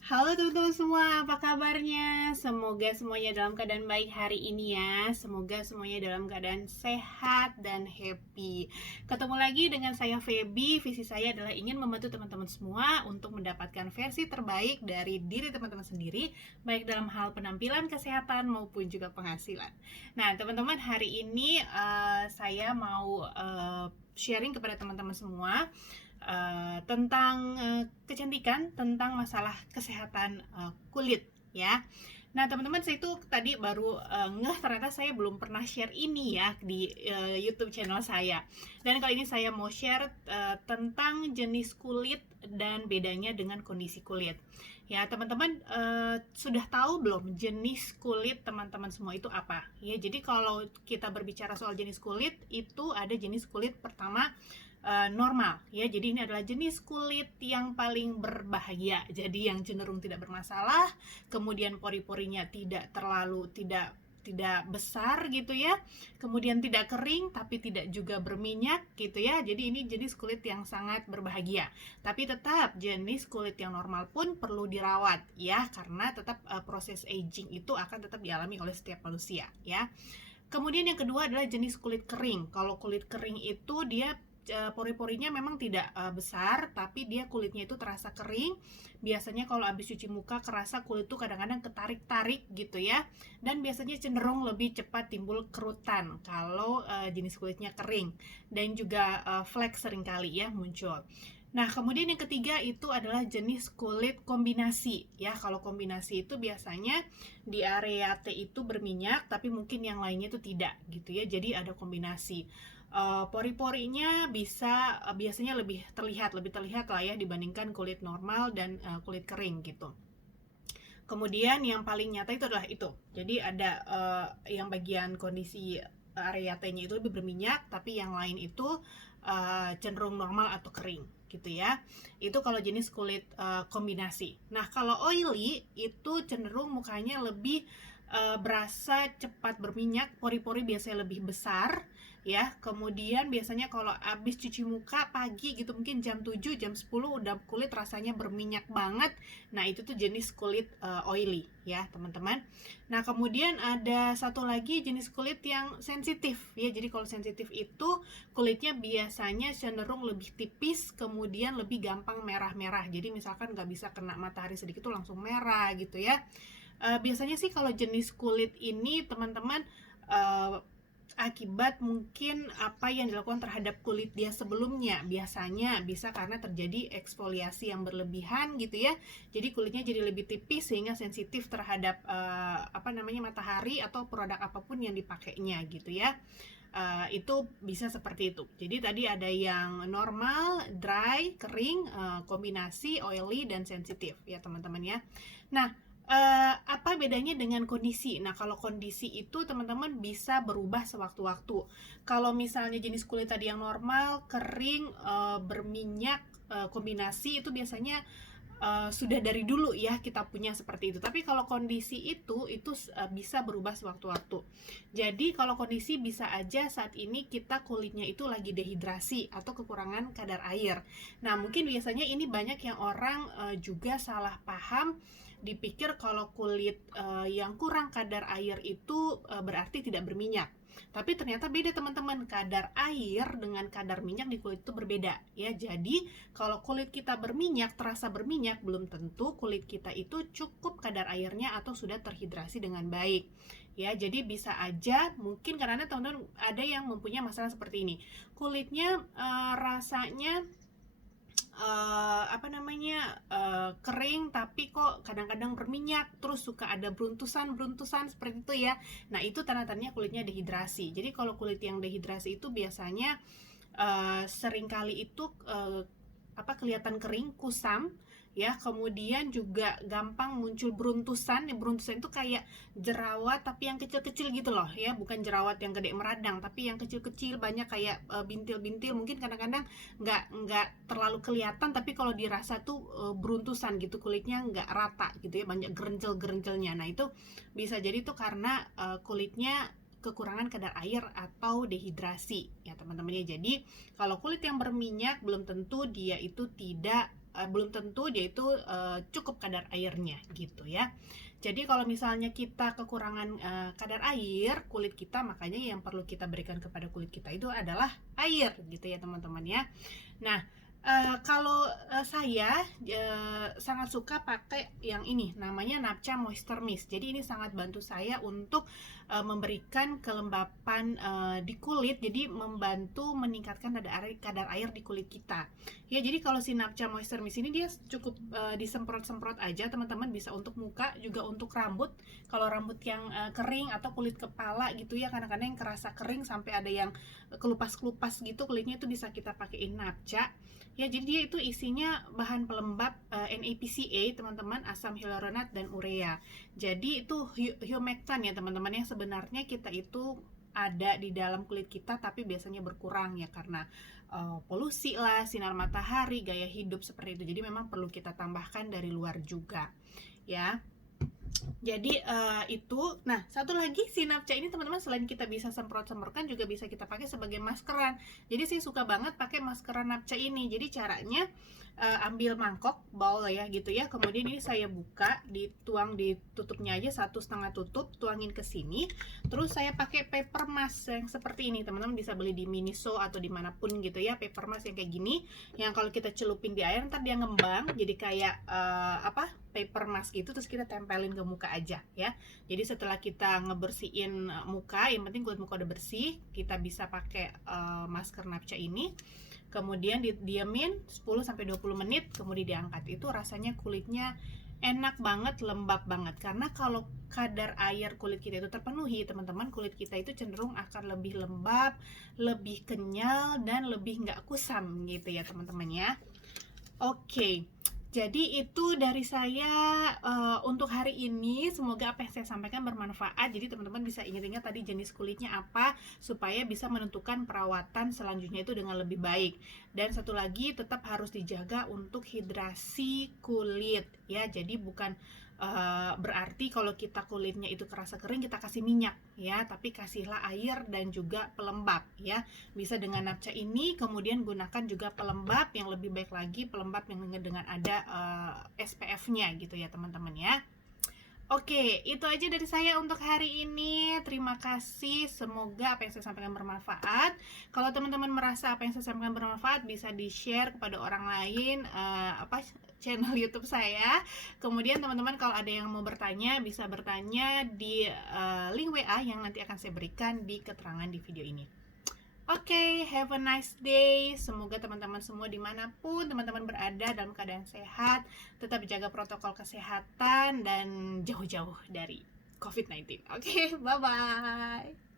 Halo teman-teman semua, apa kabarnya? Semoga semuanya dalam keadaan baik hari ini ya. Semoga semuanya dalam keadaan sehat dan happy. Ketemu lagi dengan saya Feby. Visi saya adalah ingin membantu teman-teman semua untuk mendapatkan versi terbaik dari diri teman-teman sendiri, baik dalam hal penampilan, kesehatan maupun juga penghasilan. Nah, teman-teman, hari ini saya mau sharing kepada teman-teman semua tentang kecantikan, tentang masalah kesehatan kulit ya. Nah teman-teman, saya itu tadi baru ngeh ternyata saya belum pernah share ini ya di YouTube channel saya. Dan kali ini saya mau share tentang jenis kulit dan bedanya dengan kondisi kulit. Ya teman-teman, sudah tahu belum jenis kulit teman-teman semua itu apa? Ya jadi kalau kita berbicara soal jenis kulit itu ada jenis kulit pertama normal ya. Jadi ini adalah jenis kulit yang paling berbahaya. Jadi yang cenderung tidak bermasalah, kemudian pori-porinya tidak besar gitu ya. Kemudian tidak kering tapi tidak juga berminyak gitu ya. Jadi ini jenis kulit yang sangat berbahagia. Tapi tetap jenis kulit yang normal pun perlu dirawat ya, karena tetap proses aging itu akan tetap dialami oleh setiap manusia ya. Kemudian yang kedua adalah jenis kulit kering. Kalau kulit kering itu dia pori-porinya memang tidak besar, tapi dia kulitnya itu terasa kering. Biasanya kalau habis cuci muka kerasa kulit tuh kadang-kadang ketarik-tarik gitu ya. Dan biasanya cenderung lebih cepat timbul kerutan kalau jenis kulitnya kering. Dan juga flek seringkali ya muncul. Nah, kemudian yang ketiga itu adalah jenis kulit kombinasi ya. Kalau kombinasi itu biasanya di area T itu berminyak, tapi mungkin yang lainnya itu tidak gitu ya. Jadi ada kombinasi. Pori-porinya biasanya lebih terlihat lah ya dibandingkan kulit normal dan kulit kering gitu. Kemudian yang paling nyata itu adalah itu. Jadi ada yang bagian kondisi area T-nya itu lebih berminyak, tapi yang lain itu cenderung normal atau kering gitu ya. Itu kalau jenis kulit kombinasi. Nah, kalau oily itu cenderung mukanya lebih berasa cepat berminyak, pori-pori biasanya lebih besar ya. Kemudian biasanya kalau habis cuci muka pagi gitu, mungkin jam 7 jam 10 udah kulit rasanya berminyak banget. Nah, itu tuh jenis kulit oily ya, teman-teman. Nah, kemudian ada satu lagi jenis kulit yang sensitif ya. Jadi kalau sensitif itu kulitnya biasanya cenderung lebih tipis, kemudian lebih gampang merah-merah. Jadi misalkan nggak bisa kena matahari sedikit tuh langsung merah gitu ya. Biasanya sih kalau jenis kulit ini teman-teman akibat mungkin apa yang dilakukan terhadap kulit dia sebelumnya. Biasanya bisa karena terjadi eksfoliasi yang berlebihan gitu ya. Jadi kulitnya jadi lebih tipis sehingga sensitif terhadap matahari atau produk apapun yang dipakainya gitu ya. Itu bisa seperti itu. Jadi tadi ada yang normal, dry, kering, kombinasi, oily, dan sensitif ya teman-teman ya. Nah, apa bedanya dengan kondisi? Nah, kalau kondisi itu teman-teman bisa berubah sewaktu-waktu. Kalau misalnya jenis kulit tadi yang normal, kering, berminyak, kombinasi itu biasanya sudah dari dulu ya kita punya seperti itu. Tapi kalau kondisi itu bisa berubah sewaktu-waktu. Jadi kalau kondisi bisa aja saat ini kita kulitnya itu lagi dehidrasi atau kekurangan kadar air. Nah, mungkin biasanya ini banyak yang orang juga salah paham, dipikir kalau kulit yang kurang kadar air itu berarti tidak berminyak. Tapi ternyata beda teman-teman, kadar air dengan kadar minyak di kulit itu berbeda ya. Jadi kalau kulit kita berminyak, terasa berminyak, belum tentu kulit kita itu cukup kadar airnya atau sudah terhidrasi dengan baik ya. Jadi bisa aja mungkin karena teman-teman ada yang mempunyai masalah seperti ini, kulitnya rasanya kering tapi kok kadang-kadang berminyak, terus suka ada beruntusan seperti itu ya. Nah, itu tanda-tandanya kulitnya dehidrasi. Jadi kalau kulit yang dehidrasi itu biasanya seringkali itu kelihatan kering, kusam ya. Kemudian juga gampang muncul beruntusan. Beruntusan itu kayak jerawat tapi yang kecil-kecil gitu loh ya, bukan jerawat yang gede meradang, tapi yang kecil-kecil banyak kayak bintil-bintil. Mungkin kadang-kadang nggak terlalu kelihatan, tapi kalau dirasa tuh beruntusan gitu, kulitnya nggak rata gitu ya, banyak gerenjel-gerenjelnya. Nah, itu bisa jadi tuh karena kulitnya kekurangan kadar air atau dehidrasi ya teman-teman ya. Jadi kalau kulit yang berminyak belum tentu dia itu tidak belum tentu dia itu cukup kadar airnya gitu ya. Jadi kalau misalnya kita kekurangan kadar air kulit kita, makanya yang perlu kita berikan kepada kulit kita itu adalah air gitu ya teman-teman ya. Nah, kalau saya sangat suka pakai yang ini, namanya Napcha Moisture Mist. Jadi ini sangat bantu saya untuk memberikan kelembapan di kulit, jadi membantu meningkatkan kadar air di kulit kita. Ya, jadi kalau si Napcha Moisture Mist ini dia cukup disemprot-semprot aja teman-teman, bisa untuk muka juga untuk rambut. Kalau rambut yang kering atau kulit kepala gitu ya, kadang-kadang yang kerasa kering sampai ada yang kelupas-kelupas gitu kulitnya, itu bisa kita pakein Napcha. Ya, jadi dia itu isinya bahan pelembab NAPCA teman-teman, asam hyaluronat dan urea. Jadi itu humectant ya teman-teman, yang sebenarnya kita itu ada di dalam kulit kita tapi biasanya berkurang ya karena polusi lah, sinar matahari, gaya hidup seperti itu. Jadi memang perlu kita tambahkan dari luar juga ya. Jadi itu. Nah, satu lagi si Napcha ini teman-teman, selain kita bisa semprot-semprotkan juga bisa kita pakai sebagai maskeran. Jadi saya suka banget pakai maskeran Napcha ini. Jadi caranya ambil mangkok bowl ya gitu ya, kemudian ini saya buka, dituang di tutupnya aja 1,5 tutup, tuangin ke sini. Terus saya pakai paper mask yang seperti ini, teman-teman bisa beli di Miniso atau dimanapun gitu ya, paper mask yang kayak gini, yang kalau kita celupin di air ntar dia ngembang jadi kayak paper mask gitu, terus kita tempelin ke muka aja ya. Jadi setelah kita ngebersihin muka, yang penting kulit muka udah bersih, kita bisa pakai masker Napcha ini. Kemudian didiamin 10-20 menit, kemudian diangkat. Itu rasanya kulitnya enak banget, lembab banget. Karena kalau kadar air kulit kita itu terpenuhi, teman-teman, kulit kita itu cenderung akan lebih lembab, lebih kenyal, dan lebih nggak kusam gitu ya teman-teman ya. Oke. Jadi itu dari saya untuk hari ini. Semoga apa yang saya sampaikan bermanfaat. Jadi teman-teman bisa ingat-ingat tadi jenis kulitnya apa, supaya bisa menentukan perawatan selanjutnya itu dengan lebih baik. Dan satu lagi, tetap harus dijaga untuk hidrasi kulit ya. Jadi bukan berarti kalau kita kulitnya itu kerasa kering kita kasih minyak ya, tapi kasihlah air dan juga pelembab ya. Bisa dengan Napcha ini, kemudian gunakan juga pelembab yang lebih baik lagi, pelembab yang dengan ada SPF-nya gitu ya teman-teman ya. Oke, itu aja dari saya untuk hari ini. Terima kasih. Semoga apa yang saya sampaikan bermanfaat. Kalau teman-teman merasa apa yang saya sampaikan bermanfaat, bisa di-share kepada orang lain channel YouTube saya. Kemudian teman-teman kalau ada yang mau bertanya, bisa bertanya di link WA yang nanti akan saya berikan di keterangan di video ini. Oke, have a nice day. Semoga teman-teman semua dimanapun teman-teman berada dalam keadaan sehat, tetap jaga protokol kesehatan, dan jauh-jauh dari COVID-19. Oke, bye-bye.